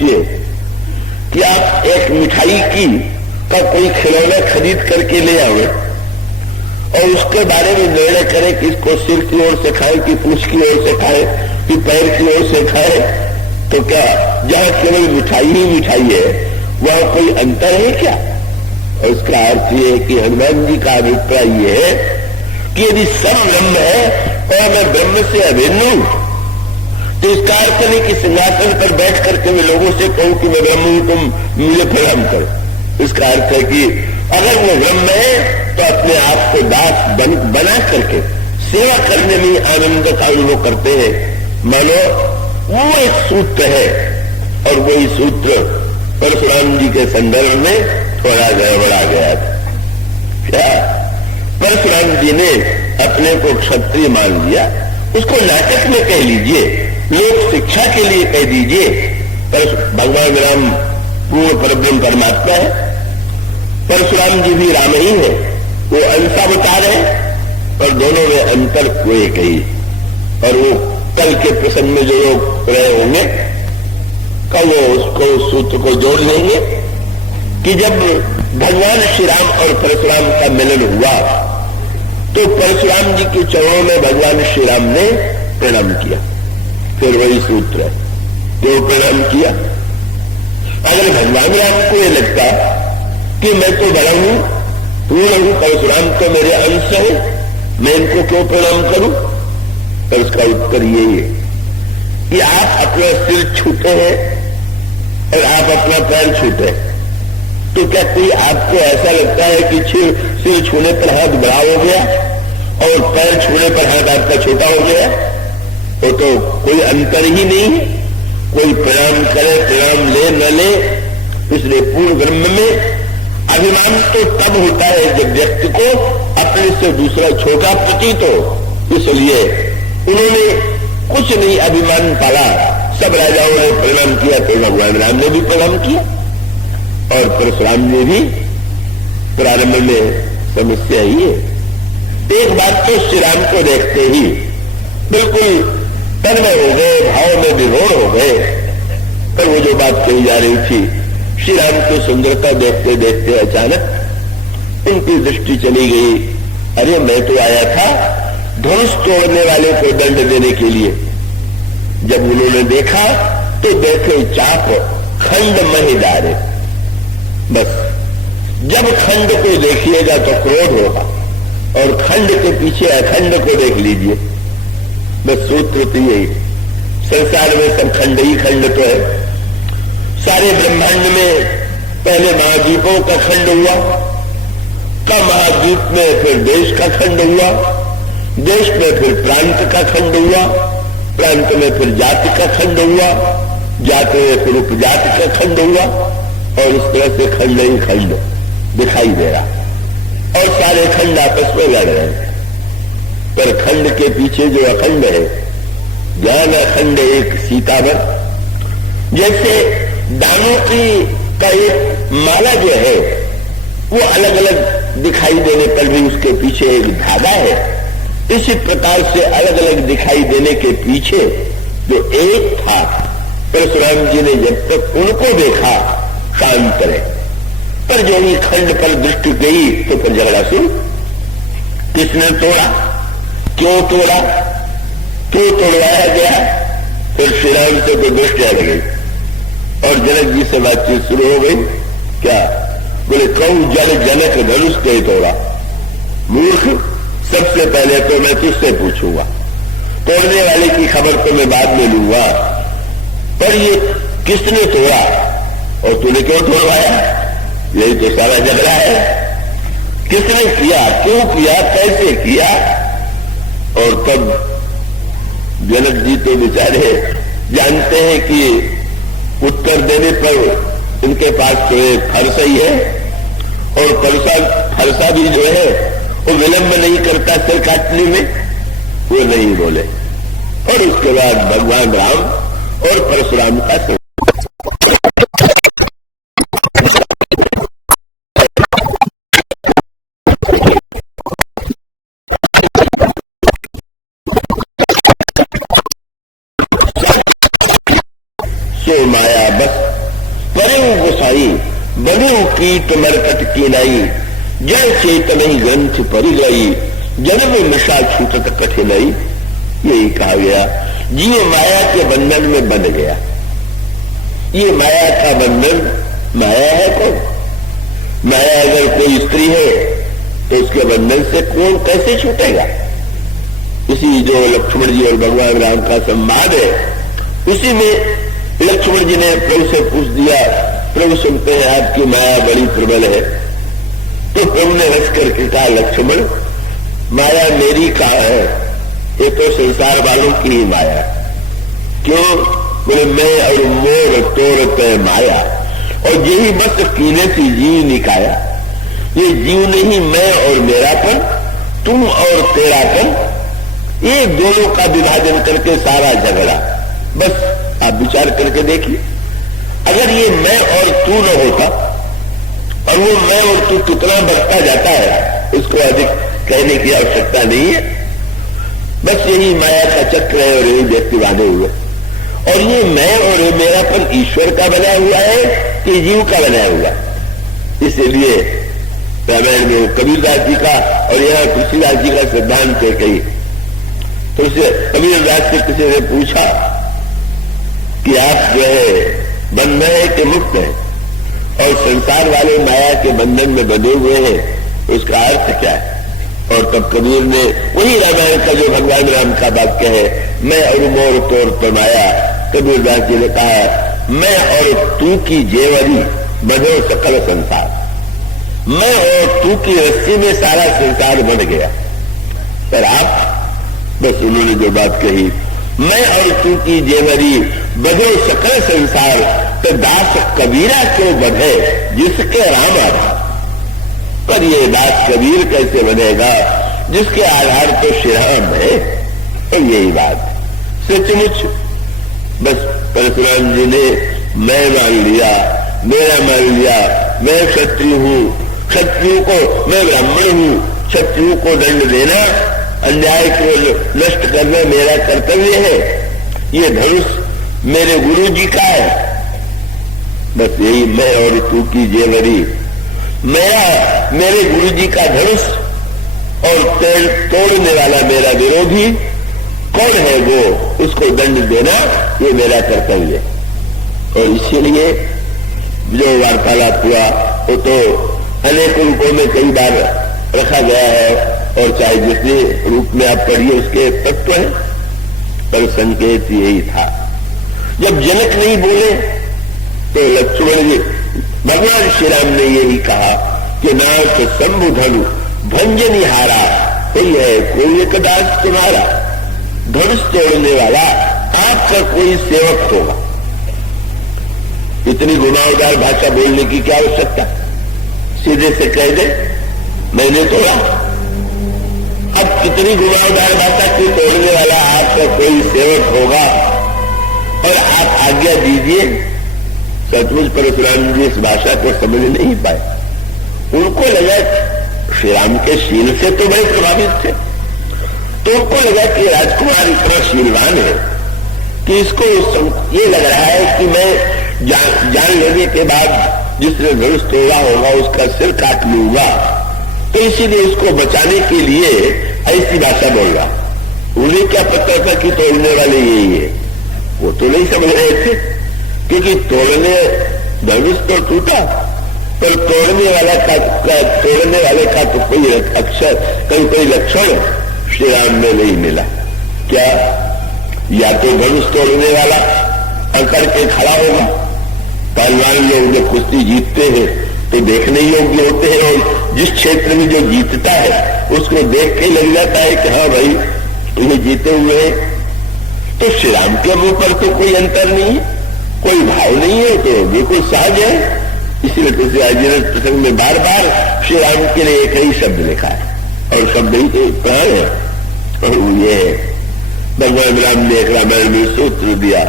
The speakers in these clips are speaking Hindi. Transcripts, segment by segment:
ये कि आप एक मिठाई की का कोई खिलौना खरीद करके ले आओ और उसके बारे में निर्णय करें कि इसको सिर की ओर से खाए कि पूंछ की ओर से खाए कि पैर की ओर से खाए, तो क्या जहां केवल मिठाई ही मिठाई है वहां कोई अंतर है क्या? और उसका अर्थ ये है कि हनुमान जी का अभिप्राय ये है कि यदि सब ब्रह्म है और मैं ब्रह्म से अभिन्न हूं, तो इसका अर्थ नहीं कि सिंहासन पर बैठ करके मैं लोगों से कहूं कि मैं ब्रह्म हूं, तुम मुझे प्रणाम करो। इसका अर्थ है कि अगर वो ब्रह्म है तो अपने आप को दास बना करके सेवा करने में आनंद का अनुभव करते हैं। मानो वो एक सूत्र है और वही सूत्र परशुराम जी के संदर्भ में थोड़ा गड़बड़ा गया था। क्या परशुराम जी ने अपने को क्षत्रिय मान लिया, उसको नाटक में कह लीजिए, लोक शिक्षा के लिए कह दीजिए, पर भगवान राम पूर्ण परब्रह्म परमात्मा है, परशुराम जी भी राम ही है, वो अंशावतार है और दोनों में अंतर को एक ही। और वो कल के प्रसंग में जो लोग रहे होंगे कल वो उसको सूत्र को जोड़ लेंगे कि जब भगवान श्री राम और परशुराम का मिलन हुआ तो परशुराम जी के चरणों में भगवान श्री राम ने प्रणाम किया। फिर वही सूत्र है जो प्रणाम किया। अगर भगवान राम को ये लगता कि मैं तो बड़ा हूं, पूर्ण हूं, परशुराम तो मेरे अंश है, मैं इनको क्यों प्रणाम करूं? तो उसका उत्तर यही है कि आप अपना सिर छूते हैं और आप अपना पैर छूते हैं, तो क्या कोई आपको ऐसा लगता है कि सिर छूने पर हाथ बड़ा हो गया और पैर छूने पर हाथ आपका छोटा हो गया? वो तो कोई अंतर ही नहीं है। कोई प्रणाम करे, प्रणाम ले न ले, इसलिए पूर्ण ब्रह्म में अभिमान तो तब होता है जब व्यक्ति को अपने से दूसरा छोटा प्रतीत हो। इसलिए उन्होंने कुछ नहीं अभिमान पाला, सब राजाओं ने प्रणाम किया तो भगवान राम ने भी प्रणाम किया और परशुराम ने भी। प्रारंभ में समस्या ही है। एक बात तो श्री राम को देखते ही बिल्कुल तन्मय हो गए, भाव में विभोर हो गए। पर वो जो बात कही जा रही थी, श्री राम की सुंदरता देखते देखते अचानक उनकी दृष्टि चली गई। अरे मैं तो आया था धनुष तोड़ने वाले को दंड देने के लिए। जब उन्होंने देखा तो देखे चाप खंड मही डारे। बस जब खंड को देखिएगा तो क्रोध होगा और खंड के पीछे अखंड को देख लीजिए। बस सूत्र तो यही, संसार में सब खंड ही खंड तो है। सारे ब्रह्मांड में पहले महाद्वीपों का खंड हुआ, का महाद्वीप में फिर देश का खंड हुआ, देश में फिर प्रांत का खंड हुआ, प्रांत में फिर जाति का खंड हुआ, जाति में फिर उपजाति का खंड हुआ और इस तरह से खंड ही खंड दिखाई दे रहा और सारे खंड आपस में लड़ रहे हैं। पर खंड के पीछे जो अखंड है, ज्ञान अखंड एक सीतावर, जैसे दानों की का एक माला जो है वो अलग अलग दिखाई देने पर भी उसके पीछे एक धागा है, इसी प्रकार से अलग अलग दिखाई देने के पीछे जो एक था, परशुराम जी ने जब तक उनको देखा शांत रहे, पर जो ही खंड पर दृष्टि गई तो फिर झगड़ा शुरू। किसने तोड़ा, क्यों तोड़ा, क्यों तोड़वाया गया? फिर श्री राम से कोई दृष्टि आ गई और जनक जी से बातचीत शुरू हो गई। क्या बोले? कहूं जल जनक धनुष के तोड़ा। मूर्ख, सबसे पहले तो मैं तुझसे पूछूंगा, तोड़ने वाले की खबर तो मैं बाद में लूंगा, पर ये किसने तोड़ा और तूने क्यों तोड़वाया? यही तो सारा झगड़ा है। किसने किया, क्यों किया, कैसे किया? और तब जनक जी तो बेचारे जानते हैं कि उत्तर देने पर इनके पास तो एक फरसा ही है और फरसा भी जो है वो विलंब नहीं करता सिर काटने में, वो नहीं बोले। और उसके बाद भगवान राम और परशुराम का सो माया बस समाई, बलिउ कीट मरकट की नाई, जड़ चेतन ही ग्रंथ परि गई, जन्म निशा छूटत कठिनाई। यही कहा गया, जीव माया के बंधन में बंध गया। ये माया का बंधन, माया है कौन? माया अगर कोई स्त्री है तो उसके बंधन से कौन कैसे छूटेगा? इसी जो लक्ष्मण जी और भगवान राम का संवाद है, उसी में लक्ष्मण जी ने प्रभु से पूछ दिया, प्रभु सुनते हैं आपकी माया बड़ी प्रबल है। तो प्रभु ने हंस करके कहा, लक्ष्मण माया मेरी कहाँ है, ये तो संसार वालों की ही माया। क्यों? बोले मैं और मोर तोड़ते माया, और यही बस कीने से जीव निकाया। ये जीव नहीं, मैं और मेरापन, तुम और तेरापन, ये दोनों का विभाजन करके सारा झगड़ा। बस आप विचार करके देखिए, अगर ये मैं और तू न होता, और वो मैं और तू कितना बढ़ता जाता है, इसको अधिक कहने की आवश्यकता नहीं है। बस यही माया का चक्र है और यही व्यक्ति बांधे हुए। और ये मैं और मेरापन ईश्वर का बना हुआ है कि जीव का बना हुआ? इसलिए रामायण में कबीरदास जी का और यहाँ तुलसीदास जी का सिद्धांत है कही। तो उसे कबीरदास से किसी ने पूछा कि आप जो है बंध है कि मुक्त है, और संसार वाले माया के बंधन में बंधे हुए हैं, उसका अर्थ क्या है? और तब कबीर ने वही रामायण का जो भगवान राम का वाक्य है, मैं और मोर तोड़ पर माया, कबीरदास जी ने कहा, मैं और तू की जेवरी बंधो सकल संसार। मैं और तू की रस्सी में सारा संसार बन गया। पर आप, बस उन्होंने जो बात कही, मैं और तू की जेवरी बंधो सकल संसार, तो दास कबीरा क्यों बंधे जिसके राम आधार। पर ये दास कबीर कैसे बनेगा जिसके आधार तो श्री राम है? और यही बात सचमुच बस परशुराम जी ने मैं मान लिया, मेरा मान लिया, मैं क्षत्रिय हूं, क्षत्रियों को मैं ब्राह्मण हूं, क्षत्रियों को दंड देना, अन्याय को नष्ट करना मेरा कर्तव्य है, ये धनुष मेरे गुरु जी का है। बस यही मैं और तू की जेवरी, मेरे गुरु जी का धनुष, और तोड़ने वाला मेरा विरोधी कौन है वो, उसको दंड देना ये मेरा कर्तव्य है। और इसीलिए जो वार्तालाप हुआ वो तो अनेक रूपों में कई बार रखा गया है, और चाहे जितने रूप में आप पढ़िए उसके तत्व है, पर संकेत यही था। जब जनक नहीं बोले तो लक्ष्मण जी, भगवान श्री राम ने यही कहा कि नाथ शंभु धनु भंजनी हारा, कोई है कोई एक दास तुम्हारा, धनुष तोड़ने वाला आपका कोई सेवक होगा। इतनी घुमावदार भाषा बोलने की क्या आवश्यकता? सीधे से कह दे मैंने तोड़ा। अब कितनी घुमावदार भाषा की तोड़ने वाला आपका कोई सेवक होगा, और आप आज्ञा दीजिए। सचमुच परशुराम जी इस भाषा को समझ नहीं पाए। उनको लगा श्री राम के शील से तो बड़े प्रभावित थे, तो उनको लगा कि राजकुमार इतना शीलवान है कि इसको ये लग रहा है कि मैं जान लेने के बाद जिसने धनुष तोड़ा होगा उसका सिर काट लूंगा, तो इसीलिए इसको बचाने के लिए ऐसी भाषा बोल रहा। उन्हें क्या पता था कि तोड़ने वाले यही है? वो तो नहीं समझ रहे थे, क्योंकि तोड़ने धनुष तो टूटा, पर तोड़ने वाले का तो कोई अक्षर, कोई लक्षण श्री राम में नहीं मिला। क्या? या तो धनुष तोड़ने वाला अकड़ के खड़ा होगा, पहलवान लोग जो कुश्ती जीतते हैं तो देखने योग्य होते हैं, और जिस क्षेत्र में जो जीतता है उसको देख के लग जाता है कि हाँ भाई ये जीते हुए हैं। तो श्री राम के मुंह पर तो कोई अंतर नहीं है, कोई भाव नहीं है, तो बिल्कुल सहज है। इसीलिए तुलसीदास जी ने प्रसंग में बार बार श्री राम के लिए एक ही शब्द लिखा है, और शब्द ही तो प्राण है, और वो ये है। भगवान राम ने एक रामायण में सूत्र दिया,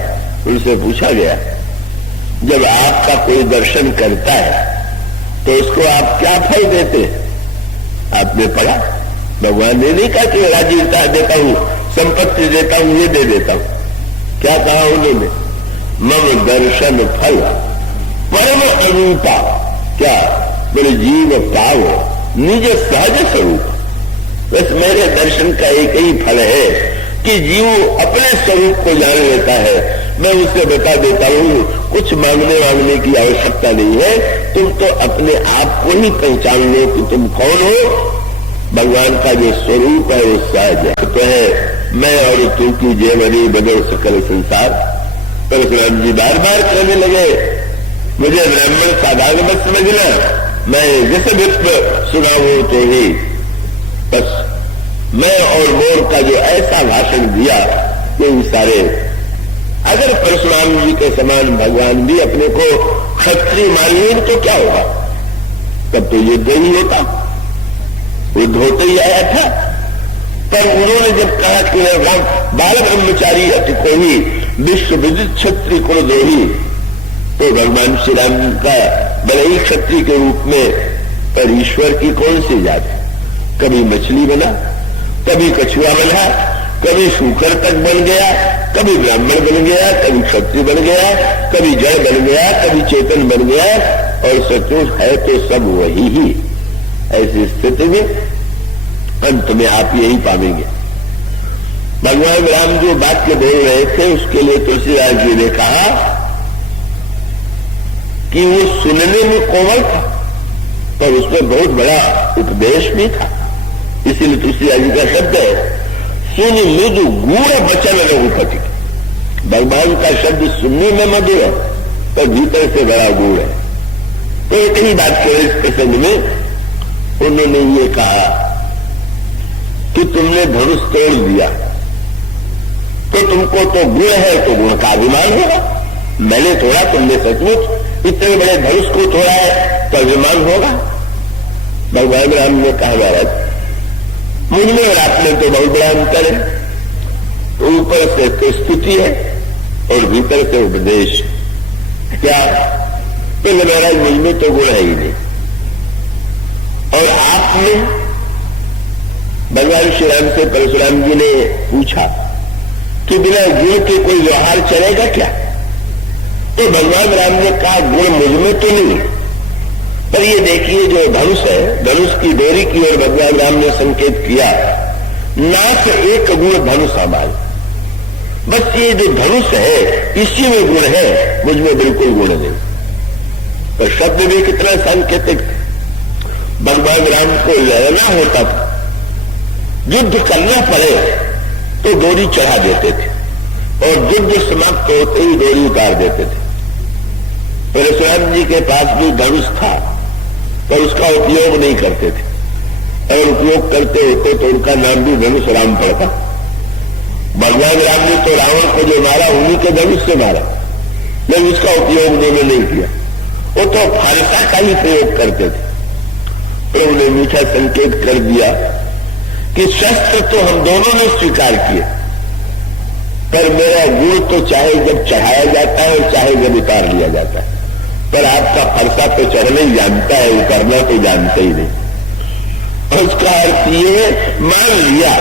उनसे पूछा गया जब आपका कोई दर्शन करता है तो उसको आप क्या फल देते? आपने पढ़ा, भगवान ने नहीं कहा कि राज्य देता हूं, संपत्ति देता हूं, ये दे देता हूं। क्या कहा उन्होंने? मम दर्शन फल परम अनूपा, क्या बोले? जीव पाव निज सहज स्वरूप। बस मेरे दर्शन का एक ही फल है कि जीव अपने स्वरूप को जान लेता है। मैं उसे बता देता हूं, कुछ मांगने की आवश्यकता नहीं है। तुम तो अपने आप को ही पहचान लो कि तुम कौन हो। भगवान का जो स्वरूप है वो सहज है। तो है मैं और तू की जेवरी बदल सकल संसार। परशुराम जी बार बार कहने लगे, मुझे ब्राह्मण साधारण मत समझना, मैं जिस विश्व सुना हो तो ही। बस मैं और मोर का जो ऐसा भाषण दिया ये सारे, अगर परशुराम जी के समान भगवान भी अपने को क्षत्रिय मान लें तो क्या होगा? तब तो युद्ध ही होता, युद्ध होते ही आया था। पर उन्होंने जब कहा कि बाल ब्रह्मचारी अति कोई विश्व विदित क्षत्रिय कुलद्रोही, तो भगवान श्री राम का बड़े ही क्षत्रिय के रूप में, पर ईश्वर की कौन सी जात? कभी मछली बना, कभी कछुआ बना, कभी सूकर तक बन गया, कभी ब्राह्मण बन गया, कभी क्षत्रिय बन गया, कभी जड़ बन गया, कभी चेतन बन गया, और सचमुच है तो सब वही ही। ऐसी स्थिति में अंत में आप यही पाएंगे। भगवान राम जो वाक्य बोल रहे थे उसके लिए तुलसीदास जी ने कहा कि वो सुनने में कोमल था पर उसमें बहुत बड़ा उपदेश भी था। इसीलिए तुलसीदास जी का शब्द है, सुन मृदु गूढ़ वचन रघुपति। भगवान का शब्द सुनने में मधुर है पर भीतर से बड़ा गूढ़ है। तो एक ही बात करें इस प्रसंग में, उन्होंने ये कहा कि तुमने धनुष तोड़ दिया तो तुमको तो गुण है तो गुण का अभिमान होगा। मैंने तोड़ा, तुमने सचमुच इतने बड़े धनुष को तोड़ा है तो अभिमान होगा। भगवान राम ने कहा, महाराज मुझ में और आप में तो बहुत बड़ा अंतर है। ऊपर से तो स्तुति है और भीतर से उपदेश। क्या? पहले महाराज मुझ में तो गुण है ही नहीं, और आप में? भगवान श्री राम से परशुराम जी ने पूछा कि बिना गुण के कोई व्यवहार चलेगा क्या? तो भगवान राम ने कहा, गुण मुझ में तो नहीं, पर ये देखिए जो धनुष है, धनुष की डोरी की ओर भगवान राम ने संकेत किया, नाक एक गुण धनुष हमारे। बस ये जो धनुष है इसी में गुण है, मुझ में बिल्कुल गुण नहीं। पर शब्द भी कितना सांकेतिक। भगवान राम को लड़ना होता था, युद्ध करना पड़े तो डोरी चढ़ा देते थे और युद्ध समाप्त होते ही डोरी उतार देते थे। परशुराम जी के पास भी धनुष था पर उसका उपयोग नहीं करते थे, और उपयोग करते होते तो उनका नाम भी धनुष राम पड़ता। भगवान राम ने तो रावण को जो मारा उन्हीं के धनुष से मारा, लेकिन उसका उपयोग उन्होंने नहीं किया। वो तो फारसा का ही प्रयोग करते थे। तो उन्हें मीठा संकेत कर दिया कि शस्त्र तो हम दोनों ने स्वीकार किए, पर मेरा गुण तो चाहे जब चढ़ाया जाता है और चाहे जब उतार लिया जाता है, पर आपका फरसा तो चढ़ना ही जानता है, उतरना तो जानता ही नहीं। और उसका अर्थ ये, मान लिया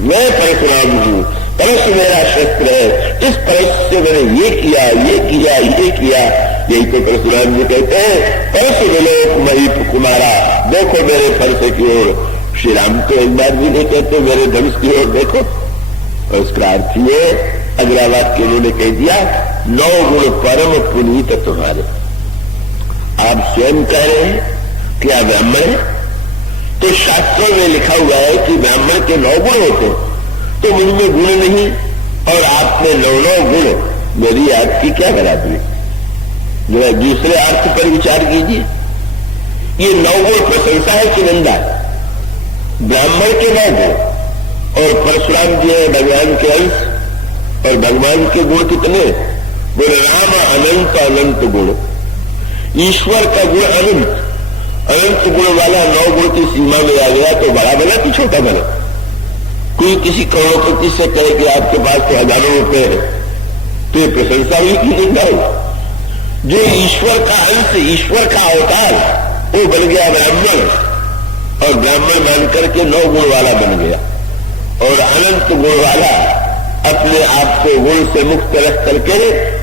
मैं परशुराम हूं, परशु मेरा शस्त्र है, इस परशु से मैंने ये किया, ये किया, ये किया। यही तो परशुराम जी कहते हैं, परशु विलोक मही कुमारा, देखो मेरे फरसे की ओर। श्री राम तो एक बार भी नहीं कहते मेरे धनुष की ओर देखो। और उसका अर्थ ये, अगला वाक्य उन्होंने कह दिया, 9 गुण परम पुनीत तुम्हारे। आप स्वयं कह रहे हैं कि आप ब्राह्मण है, तो शास्त्रों में लिखा हुआ है कि ब्राह्मण के 9 गुण होते, तो मुझ में गुण नहीं और आप में 9 गुण, मेरी आपकी क्या बराबरी? जरा दूसरे अर्थ पर विचार कीजिए। ये 9 गुण प्रशंसा है कि निंदा? ब्राह्मण के 9 गुण और परशुराम जी है भगवान के अंश, और भगवान के गुण कितने? बोले राम अनंत अनंत गुण। ईश्वर का गुण अनंत, अनंत गुण वाला 9 गुण की सीमा में आ गया तो बड़ा बना कि छोटा बना? कोई किसी करोड़पति से कहे कि आपके पास तो हजारों रुपए है, तो ये प्रशंसा हुई कि निंदा हुई? जो ईश्वर का अंश, ईश्वर का अवतार, वो बन गया ब्राह्मण, और ब्राह्मण मान करके 9 गुण वाला बन गया, और अनंत गुण वाला अपने आप को गुण से मुक्त रख करके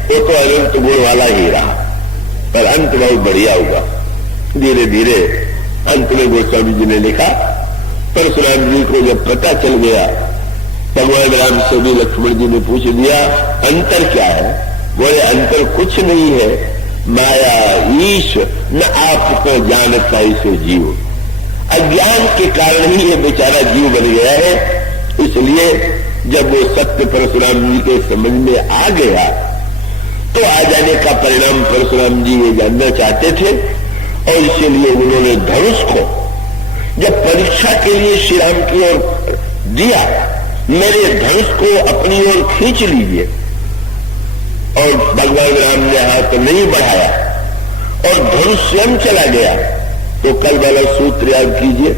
वो तो अनंत गुण वाला ही रहा। पर अंत बहुत बढ़िया हुआ। धीरे धीरे अंत में गोस्वामी जी ने लिखा, परशुराम जी को जब पता चल गया, भगवान राम से भी लक्ष्मण जी ने पूछ दिया अंतर क्या है? बोले अंतर कुछ नहीं है, माया ईश न आपको जानता इसे जीव। अज्ञान के कारण ही ये बेचारा जीव बन गया है। इसलिए जब वो सत्य परशुराम जी के समझ में आ गया तो आ जाने का परिणाम परशुराम जी ये जानना चाहते थे, और इसीलिए उन्होंने धनुष को जब परीक्षा के लिए श्री राम की ओर दिया, मेरे धनुष को अपनी ओर खींच लीजिए, और भगवान राम ने हाथ नहीं बढ़ाया और धनुष स्वयं चला गया। तो कल वाला सूत्र याद कीजिए,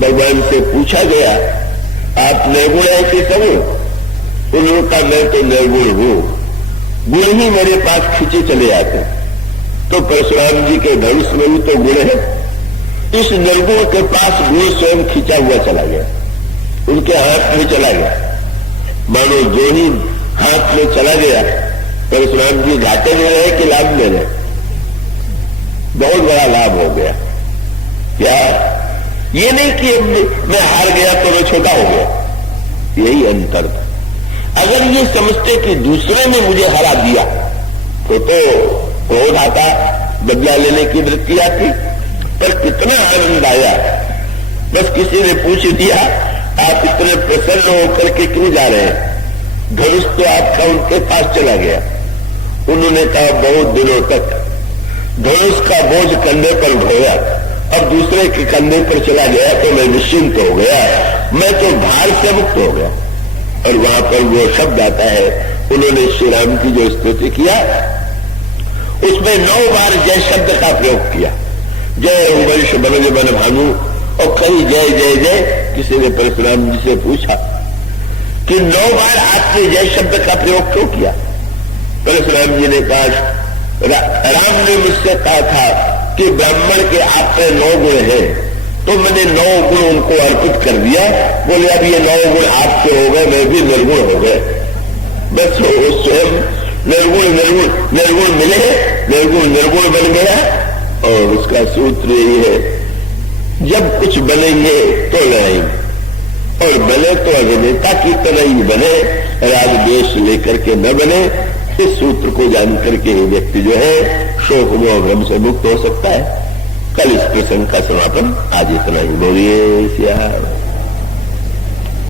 भगवान से पूछा गया आप निर्गुण है कि सगुण? उन्होंने कहा मैं तो निर्गुण हूं, गुण ही मेरे पास खींचे चले आते। तो परशुराम जी के धनुष में भी तो गुण है, इस निर्गुण के पास गुण स्वयं खींचा हुआ चला गया, उनके हाथ में चला गया। मानो जो ही हाथ में चला गया, परशुराम जी घाटे में रहे कि लाभ में रहे? बहुत बड़ा लाभ हो गया। क्या ये नहीं कि मैं हार गया तो मैं छोटा हो गया, यही अंतर था। अगर ये समझते कि दूसरे ने मुझे हरा दिया तो क्रोध आता, बदला लेने की वृत्ति आती, पर कितना आनंद आया। बस किसी ने पूछ दिया आप इतने प्रसन्न होकर के क्यों जा रहे हैं? धनुष तो आपका उनके पास चला गया। उन्होंने कहा बहुत दिनों तक धनुष का बोझ कंधे पर ढोया, अब दूसरे के कंधे पर चला गया तो मैं निश्चिंत हो गया, मैं तो भार से मुक्त हो गया। और वहां पर वो शब्द आता है, उन्होंने श्री राम की जो स्तुति किया उसमें 9 बार जय शब्द का प्रयोग किया। जय वंश बनज बन भानु, और कहीं जय जय जय। किसी ने परशुराम जी से पूछा कि 9 बार आपने जय शब्द का प्रयोग क्यों किया? परशुराम जी ने कहा राम ने मुझसे कहा था कि ब्राह्मण के आप में 9 गुण हैं, तो मैंने 9 गुण उनको अर्पित कर दिया। बोले अब ये 9 गुण आपके हो गए, मैं भी निर्गुण हो गए। बस वो स्वयं निर्गुण निर्गुण निर्गुण मिले, निर्गुण निर्गुण बन गया। और उसका सूत्र यही है, जब कुछ बनेंगे तो लड़ाएंगे, और बने तो अभिनेता की तरह ही बने, राग द्वेष लेकर के न बने। इस सूत्र को जानकर के व्यक्ति जो है शोक मोह भ्रम से मुक्त हो सकता है। कल इस प्रसंग का समापन, आज इतना ही। बोलिए सिया।